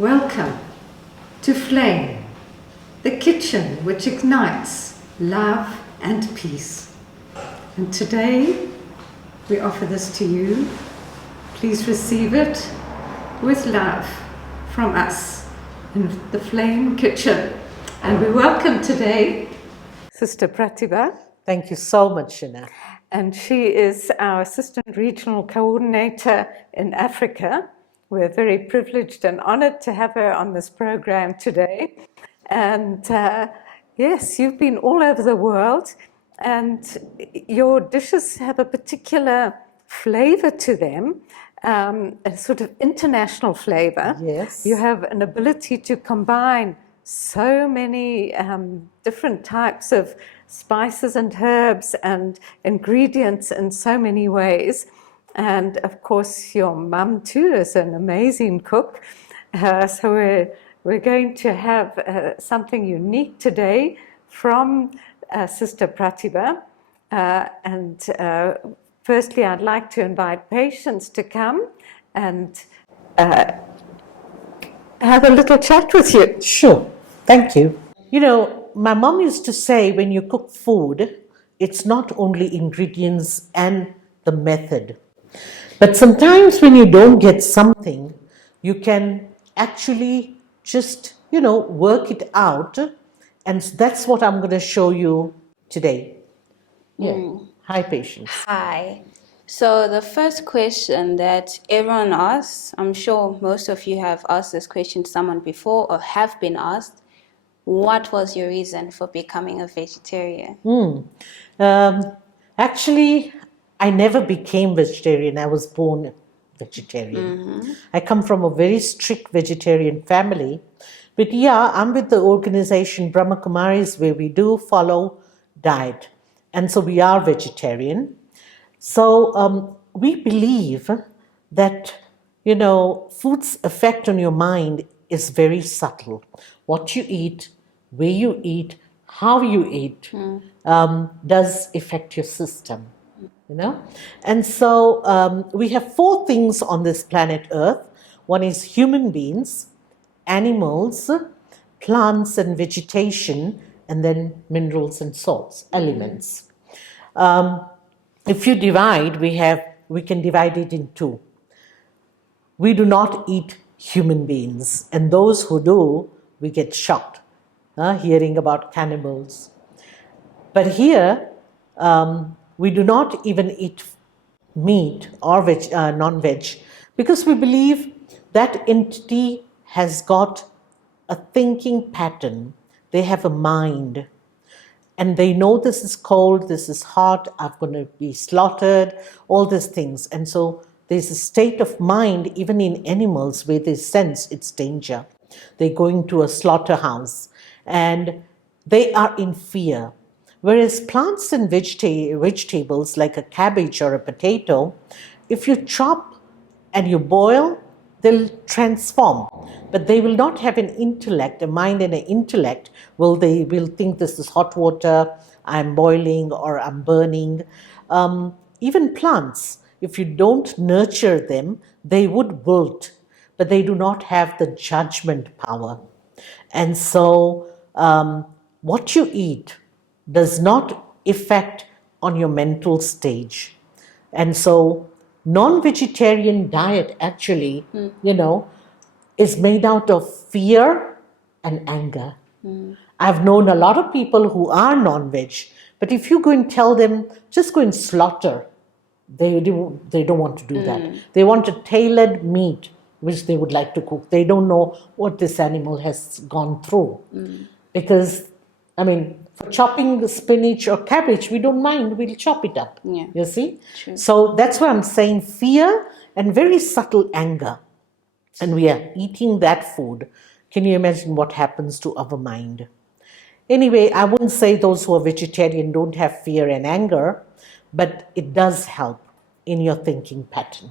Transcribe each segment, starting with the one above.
Welcome to Flame, the kitchen which ignites love and peace. And today we offer this to you. Please receive it with love from us in the Flame kitchen. And we welcome today Sister Pratibha. Thank you so much, Chana. And she is our Assistant Regional Coordinator in Africa. We're very privileged and honored to have her on this program today. And yes, you've been all over the world, and your dishes have a particular flavor to them, a sort of international flavor. Yes. You have an ability to combine so many different types of spices and herbs and ingredients in so many ways. And of course, your mum too is an amazing cook. So we're going to have something unique today from Sister Pratibha. And firstly, I'd like to invite Patience to come and have a little chat with you. Sure. Thank you. You know, my mom used to say when you cook food, it's not only ingredients and the method. But sometimes when you don't get something, you can actually just, work it out. And that's what I'm going to show you today. Yeah. Hi, Patience. Hi. So the first question that everyone asks, I'm sure most of you have asked this question to someone before or have been asked, what was your reason for becoming a vegetarian? Actually, I never became vegetarian. I was born vegetarian. I come from a very strict vegetarian family. But yeah, I'm with the organization Brahma Kumaris, where we do follow diet. And so we are vegetarian. So we believe that, food's effect on your mind is very subtle. What you eat, where you eat, how you eat does affect your system. And so we have four things on this planet Earth. One is human beings, animals, plants and vegetation, and then minerals and salts, elements. If you divide, we can divide it in two. We do not eat human beings, and those who do, we get shocked hearing about cannibals. But here, we do not even eat meat or non-veg, because we believe that entity has got a thinking pattern. They have a mind, and they know this is cold, this is hot, I'm going to be slaughtered, all these things. And so there's a state of mind, even in animals, where they sense it's danger. They're going to a slaughterhouse and they are in fear. Whereas plants and vegetables like a cabbage or a potato, if you chop and you boil, they'll transform. But they will not have an intellect, a mind and an intellect. They will think this is hot water, I'm boiling or I'm burning. Even plants, if you don't nurture them, they would wilt, but they do not have the judgment power. And so what you eat does not affect on your mental stage. And so non-vegetarian diet actually, is made out of fear and anger. I've known a lot of people who are non-veg, but if you go and tell them, just go and slaughter, they don't want to do that. They want a tailored meat, which they would like to cook. They don't know what this animal has gone through. Because, for chopping the spinach or cabbage, we don't mind, we'll chop it up. Yeah. You see? True. So that's why I'm saying fear and very subtle anger. And we are eating that food. Can you imagine what happens to our mind? Anyway, I wouldn't say those who are vegetarian don't have fear and anger, but it does help in your thinking pattern.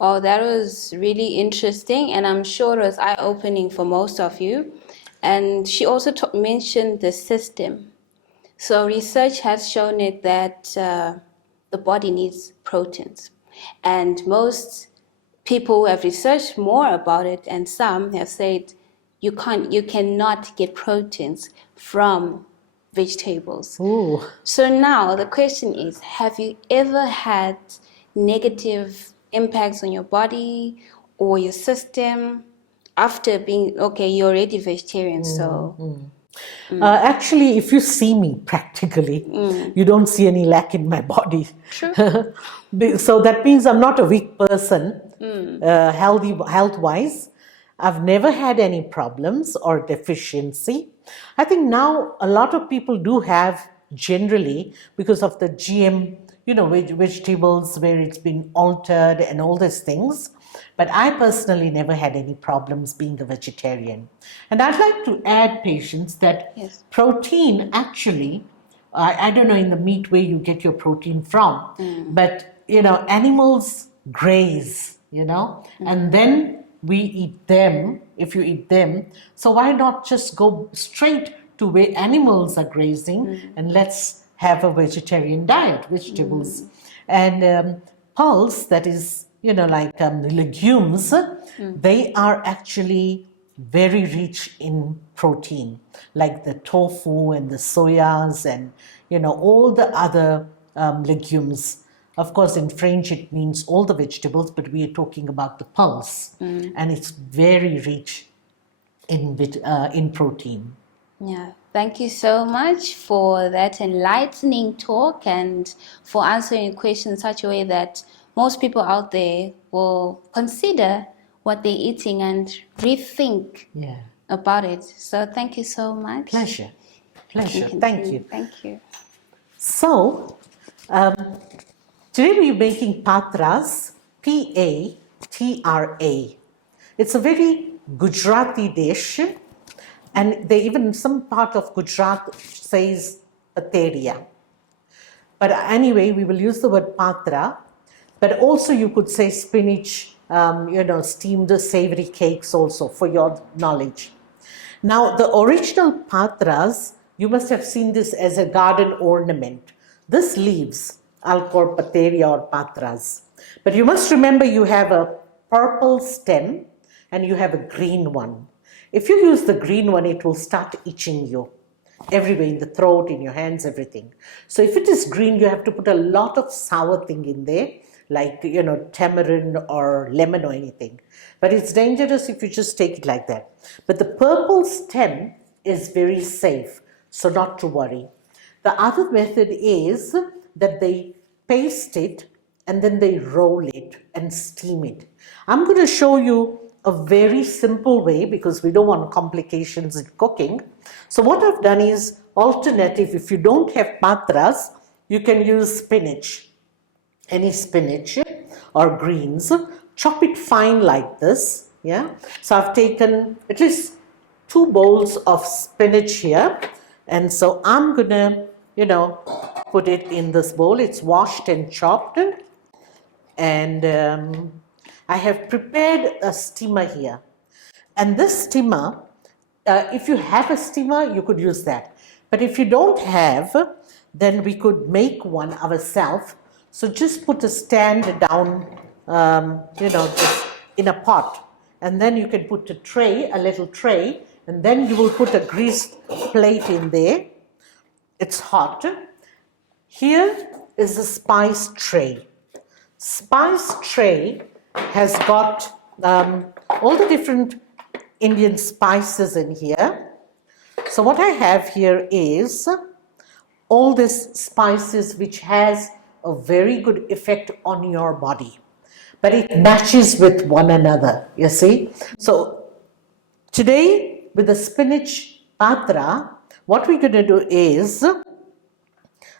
Oh, that was really interesting, and I'm sure it was eye-opening for most of you. And she also mentioned the system. So research has shown it that the body needs proteins, and most people have researched more about it, and some have said you cannot get proteins from vegetables. Ooh. So now the question is, have you ever had negative impacts on your body or your system after being, okay, you're already vegetarian, so Actually, if you see me practically, you don't see any lack in my body. True. So that means I'm not a weak person, health-wise. I've never had any problems or deficiency. I think now a lot of people do have, generally, because of the GM, vegetables where it's been altered and all these things. But I personally never had any problems being a vegetarian. And I'd like to add, patients, that Yes. protein actually, I don't know in the meat where you get your protein from, but, animals graze, and then we eat them, if you eat them. So why not just go straight to where animals are grazing and let's have a vegetarian diet, vegetables. And pulse, that is, legumes, they are actually very rich in protein, like the tofu and the soyas and, all the other legumes. Of course, in French, it means all the vegetables, but we are talking about the pulse, and it's very rich in protein. Yeah, thank you so much for that enlightening talk and for answering questions in such a way that most people out there will consider what they're eating and rethink about it. So thank you so much. Pleasure. Can Thank continue. you. Thank you. So, today we're making patras, Patra. It's a very Gujarati dish, and even some part of Gujarat says pateria. But anyway, we will use the word patra, but also you could say spinach, steamed savory cakes also, for your knowledge. Now, the original patras, you must have seen this as a garden ornament. This leaves, I'll call pateria or patras. But you must remember you have a purple stem and you have a green one. If you use the green one, it will start itching you everywhere, in the throat, in your hands, everything. So if it is green, you have to put a lot of sour thing in there, like, tamarind or lemon or anything. But it's dangerous if you just take it like that. But the purple stem is very safe, so not to worry. The other method is that they paste it and then they roll it and steam it. I'm going to show you a very simple way because we don't want complications in cooking. So what I've done is alternative. If you don't have patras, you can use spinach, any spinach or greens. Chop it fine like this. Yeah. So I've taken at least 2 bowls of spinach here, and so I'm gonna, put it in this bowl. It's washed and chopped, and I have prepared a steamer here. And this steamer, if you have a steamer, you could use that. But if you don't have, then we could make one ourselves. So just put a stand down, just in a pot. And then you can put a little tray, and then you will put a greased plate in there. It's hot. Here is a spice tray. Spice tray has got all the different Indian spices in here. So what I have here is all these spices which has a very good effect on your body, but it matches with one another, you see. So today with the spinach patra, what we're going to do is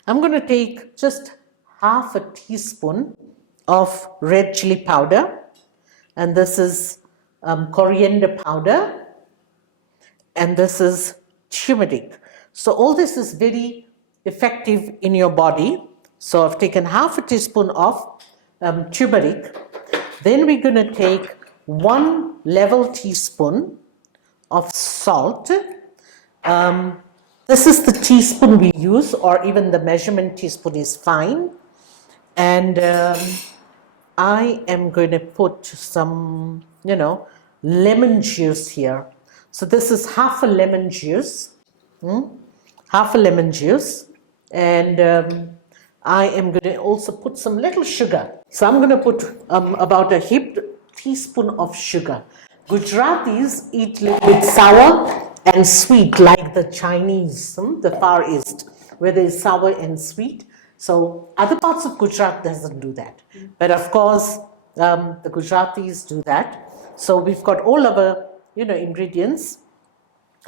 I'm going to take just half a teaspoon of red chili powder, and this is coriander powder, and this is turmeric. So all this is very effective in your body. So I've taken half a teaspoon of turmeric. Then we're going to take 1 level teaspoon of salt. This is the teaspoon we use, or even the measurement teaspoon is fine. And I am going to put some, lemon juice here. So this is half a lemon juice, half a lemon juice, and I am going to also put some little sugar. So I'm going to put about a heaped teaspoon of sugar. Gujaratis eat little bit sour and sweet like the Chinese, the Far East, where there is sour and sweet. So other parts of Gujarat doesn't do that. But of course, the Gujaratis do that. So we've got all of our, ingredients.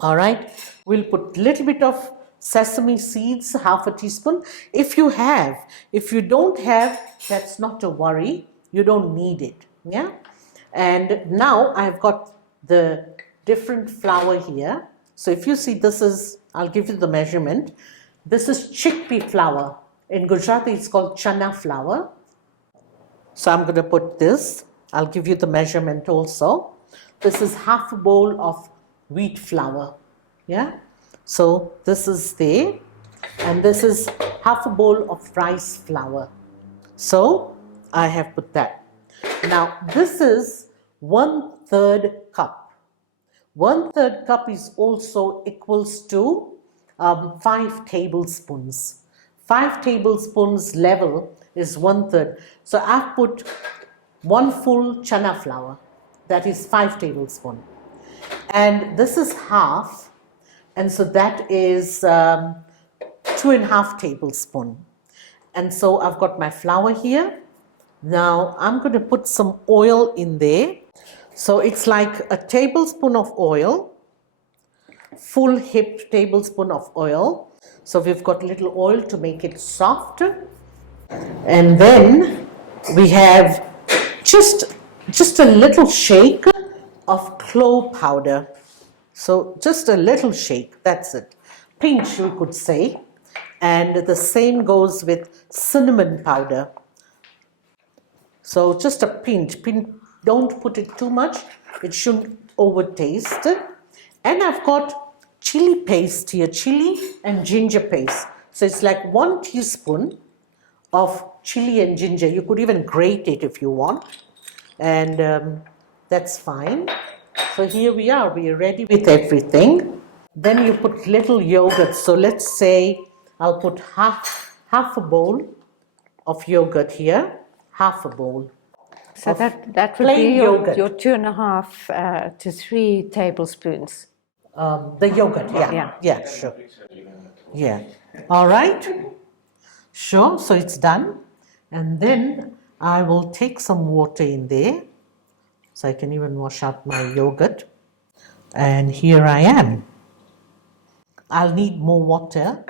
All right. We'll put a little bit of sesame seeds, half a teaspoon. If you don't have, that's not a worry. You don't need it. Yeah. And now I've got the different flour here. So if you see, this is, I'll give you the measurement. This is chickpea flour. In Gujarati, it's called Chana flour. So I'm going to put this. I'll give you the measurement also. This is half a bowl of wheat flour. Yeah. So this is there. And this is half a bowl of rice flour. So I have put that. Now this is 1/3 cup. 1/3 cup is also equals to 5 tablespoons. 5 tablespoons level is 1/3. So I've put 1 full chana flour. That is 5 tablespoons. And this is half. And so that is 2.5 tablespoons. And so I've got my flour here. Now I'm going to put some oil in there. So it's like a tablespoon of oil, full heaped tablespoon of oil. So we've got little oil to make it soft. And then we have just a little shake of clove powder. So just a little shake, that's it. Pinch, we could say. And the same goes with cinnamon powder. So just a pinch. Don't put it too much. It shouldn't overtaste. And I've got chili paste here, chili and ginger paste. So it's like 1 teaspoon of chili and ginger. You could even grate it if you want. And that's fine. So here we are ready with everything. Then you put little yogurt. So let's say I'll put half a bowl of yogurt here, half a bowl. So that would be your 2.5 to 3 tablespoons. The yogurt, yeah, sure. Yeah, all right. Sure, so it's done. And then I will take some water in there. So I can even wash out my yogurt. And here I am. I'll need more water,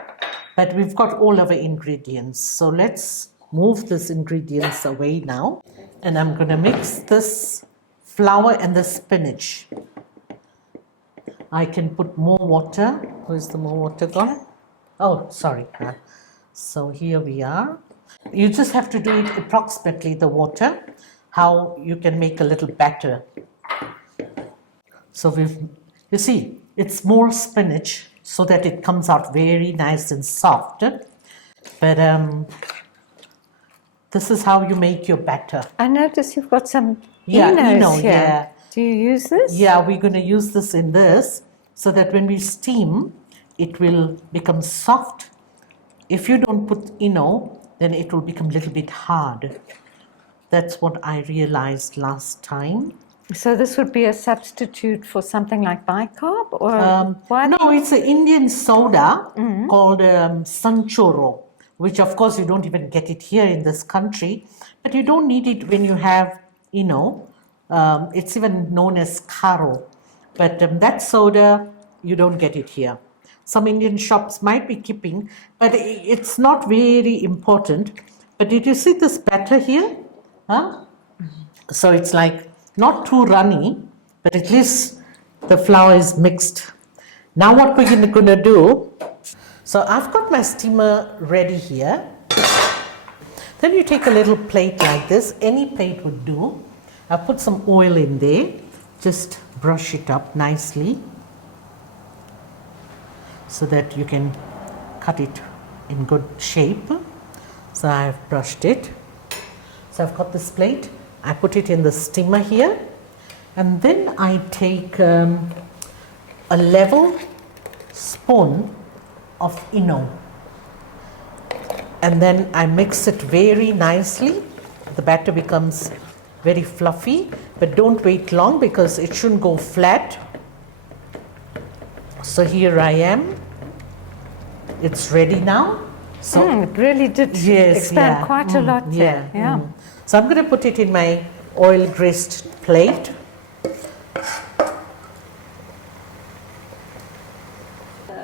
but we've got all of our ingredients. So let's move these ingredients away now. And I'm going to mix this flour and the spinach. I can put more water. Where's the more water gone? Oh, sorry. So here we are. You just have to do it approximately, the water, how you can make a little batter. So you see, it's more spinach so that it comes out very nice and soft. But this is how you make your batter. I notice you've got some Eno here. Yeah. Do you use this? Yeah, we're going to use this in this so that when we steam, it will become soft. If you don't put Eno, then it will become a little bit hard. That's what I realized last time. So this would be a substitute for something like bicarb? Or no, it's an Indian soda called Sanchoro, which of course you don't even get it here in this country. But you don't need it when you have, it's even known as Karo. But that soda, you don't get it here. Some Indian shops might be keeping, but it's not very important. But did you see this batter here? Huh? So it's like not too runny, but at least the flour is mixed. Now what we're going to do, so I've got my steamer ready here. Then you take a little plate like this, any plate would do. I put some oil in there, just brush it up nicely so that you can cut it in good shape. So I've brushed it. So I've got this plate. I put it in the steamer here, and then I take a level spoon of eno, and then I mix it very nicely. The batter becomes very fluffy, but don't wait long because it shouldn't go flat. So here I am. It's ready now. So it really did expand quite a lot there. Yeah. So I'm going to put it in my oil greased plate.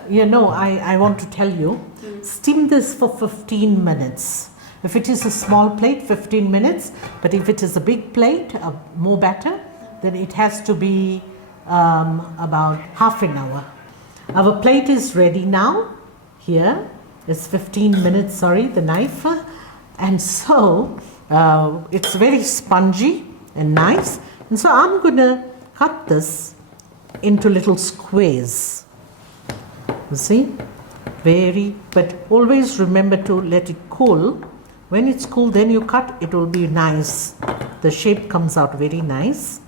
I want to tell you, steam this for 15 minutes. If it is a small plate, 15 minutes. But if it is a big plate, more batter, then it has to be about half an hour. Our plate is ready now. Here, it's 15 minutes, sorry, the knife. And so, it's very spongy and nice. And so I'm going to cut this into little squares. You see? But always remember to let it cool. When it's cool, then you cut, it will be nice. The shape comes out very nice.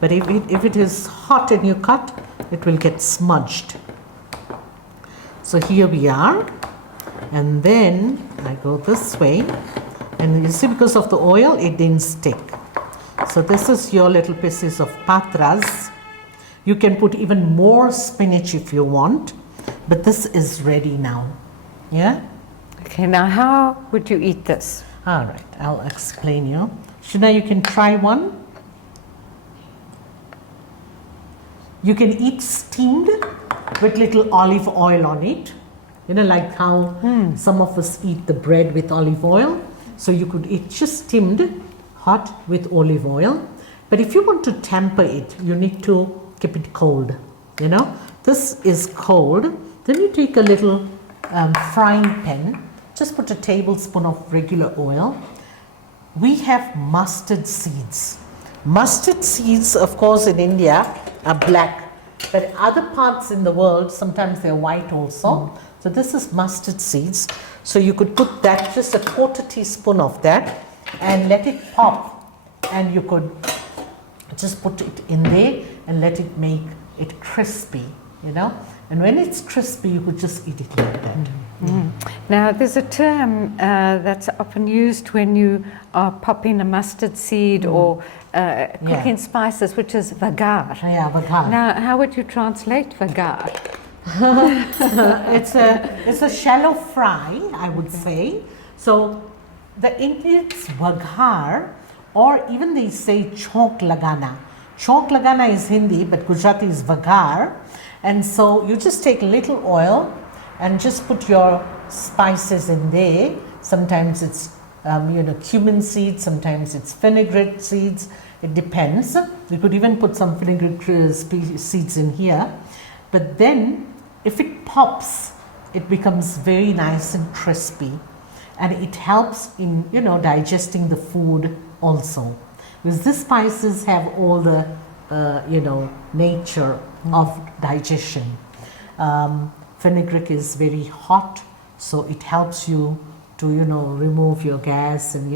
But if it is hot and you cut, it will get smudged. So here we are. And then I go this way. And you see, because of the oil, it didn't stick. So this is your little pieces of patras. You can put even more spinach if you want. But this is ready now. Yeah? Okay, now how would you eat this? All right, I'll explain you. Shana, you can try one. You can eat steamed with little olive oil on it. You know, like how some of us eat the bread with olive oil. So you could eat just steamed, hot with olive oil. But if you want to temper it, you need to keep it cold. You know, this is cold. Then you take a little frying pan. Just put a tablespoon of regular oil. We have mustard seeds. Mustard seeds, of course, in India are black, but other parts in the world, sometimes they're white also. So this is mustard seeds. So you could put that, just a quarter teaspoon of that, and let it pop. And you could just put it in there and let it make it crispy, you know. And when it's crispy, you could just eat it like that. Now, there's a term that's often used when you are popping a mustard seed or cooking spices, which is vagar. Yeah, vagar. Now, how would you translate vagar? It's a shallow fry, I would say. So the Indians vagar, or even they say chonk lagana. Chonk lagana is Hindi, but Gujarati is vagar. And so you just take a little oil and just put your spices in there. Sometimes it's cumin seeds, sometimes it's fenugreek seeds. It depends. You could even put some fenugreek seeds in here. But then if it pops, it becomes very nice and crispy. And it helps in, digesting the food also. Because these spices have all the, nature of digestion. Fenugreek is very hot, so it helps you to, remove your gas and,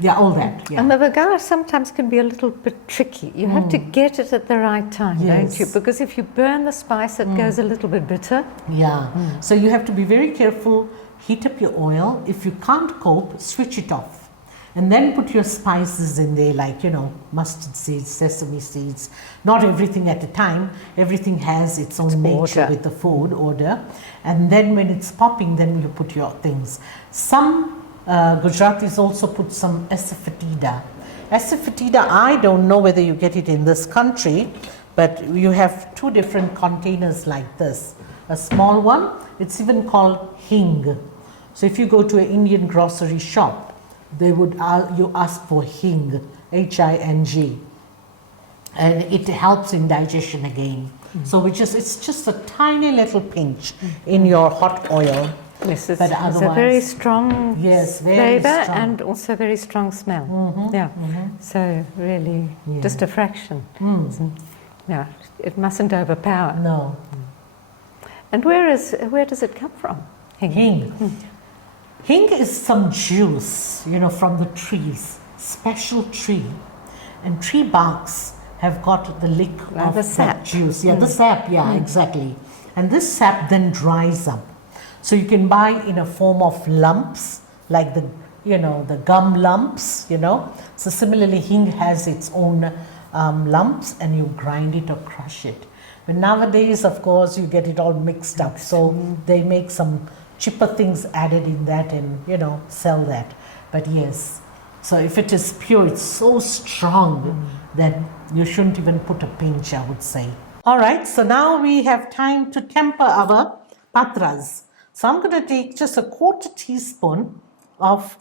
yeah, all that. Yeah. And the vagar sometimes can be a little bit tricky. You have to get it at the right time, don't you? Because if you burn the spice, it goes a little bit bitter. Yeah. So you have to be very careful. Heat up your oil. If you can't cope, switch it off. And then put your spices in there, like, mustard seeds, sesame seeds. Not everything at a time. Everything has its own nature with the food order. And then when it's popping, then you put your things. Some Gujaratis also put some asafoetida. Asafoetida, I don't know whether you get it in this country, but you have two different containers like this. A small one, it's even called hing. So if you go to an Indian grocery shop, they would you ask for hing, H-I-N-G, and it helps in digestion again. So it's just a tiny little pinch in your hot oil. Yes, it's a very strong flavor and also very strong smell. So really, just a fraction. Yeah, it mustn't overpower. No. And where does it come from? Hing. Hing is some juice, from the trees, special tree. And tree barks have got the lick of the that sap. juice. Yeah, the sap, exactly. And this sap then dries up. So you can buy in a form of lumps, like the gum lumps, So similarly, hing has its own lumps, and you grind it or crush it. But nowadays, of course, you get it all mixed up. So they make some cheaper things added in that and, sell that. But yes, so if it is pure, it's so strong that you shouldn't even put a pinch, I would say. All right, so now we have time to temper our patras. So I'm going to take just a 1/4 teaspoon of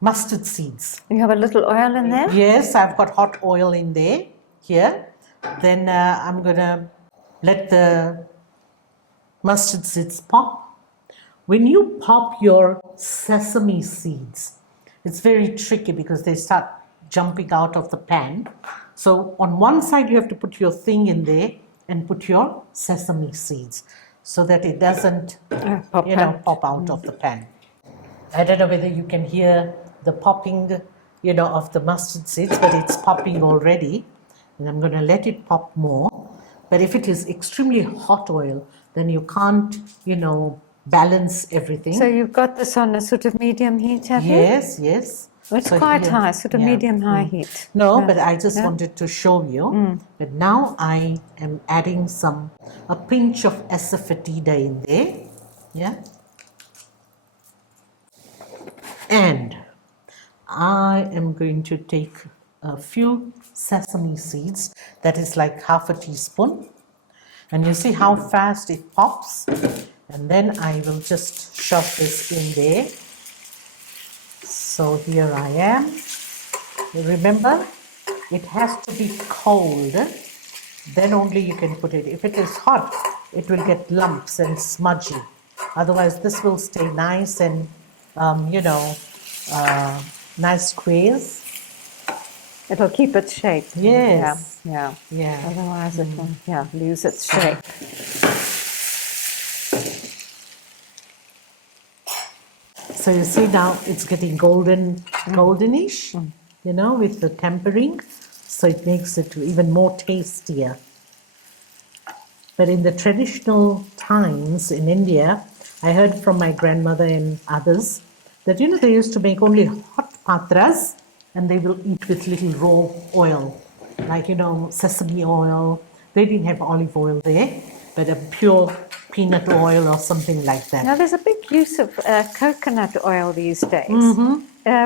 mustard seeds. You have a little oil in there? Yes, I've got hot oil in there, here. Then I'm going to let the mustard seeds pop. When you pop your sesame seeds, it's very tricky because they start jumping out of the pan. So on one side you have to put your thing in there and put your sesame seeds so that it doesn't pop out of the pan. I don't know whether you can hear the popping of the mustard seeds, but it's popping already, and I'm going to let it pop more. But if it is extremely hot oil, then you can't balance everything. So you've got this on a sort of medium heat, have you? Yes. It's So quite here- high, sort of medium-high heat. No, Yeah. but I just wanted to show you. But now I am adding a pinch of asafoetida in there. Yeah. And I am going to take a few sesame seeds, that is like 1/2 teaspoon. And you see how fast it pops? And then I will just shove this in there. So here I am. Remember, it has to be cold, then only you can put it. If it is hot, it will get lumps and smudgy. Otherwise, this will stay nice and, nice squares. It'll keep its shape. Yes. Yeah. Yeah. Otherwise it will lose its shape. So you see now it's getting goldenish, with the tempering. So it makes it even more tastier. But in the traditional times in India, I heard from my grandmother and others that, they used to make only hot patras and they will eat with little raw oil, like, sesame oil. They didn't have olive oil there, but a pure peanut oil or something like that. Now there's a big use of coconut oil these days.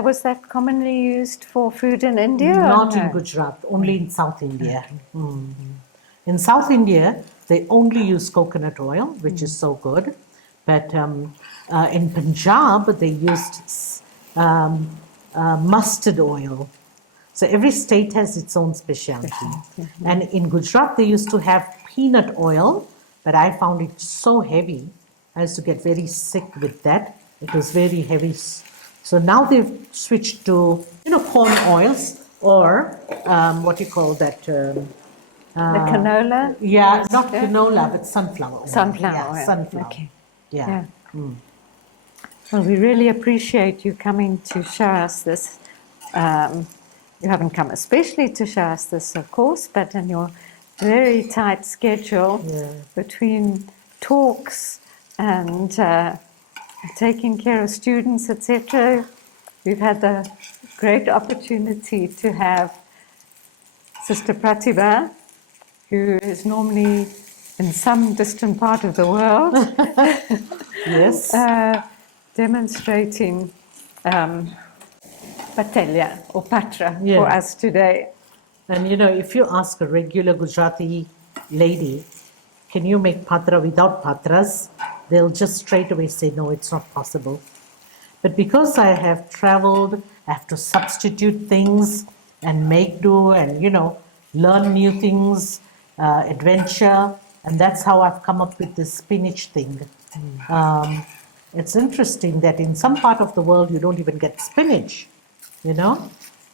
Was that commonly used for food in India? Not or in no? Gujarat, only in South India. In South India, they only use coconut oil, which is so good. But in Punjab, they used mustard oil. So every state has its own specialty. And in Gujarat, they used to have peanut oil, but I found it so heavy. I used to get very sick with that. It was very heavy. So now they've switched to, corn oils or what you call that? The canola? Yeah, not canola, but sunflower oil. Sunflower oil. Sunflower. Okay. Yeah. Well, we really appreciate you coming to show us this. You haven't come especially to show us this, of course, but in your very tight schedule between talks and taking care of students, etc., we've had the great opportunity to have Sister Pratibha, who is normally in some distant part of the world, Yes. demonstrating Patelya or Patra Yeah. for us today. And if you ask a regular Gujarati lady, can you make patra without patras? They'll just straight away say, no, it's not possible. But because I have traveled, I have to substitute things and make do and, learn new things, adventure. And that's how I've come up with this spinach thing. It's interesting that in some part of the world, you don't even get spinach,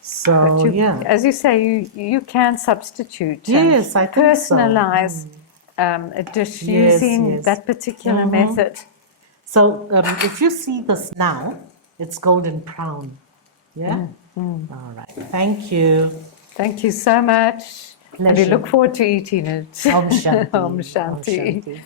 So, But as you say, you can substitute. Yes, I think so. personalize a dish using yes. that particular method. So if you see this now, it's golden brown. Yeah? All right. Thank you. Thank you so much. And we Pleasure. look forward to eating it. Om Shanti. Om Om Shanti. Shanti.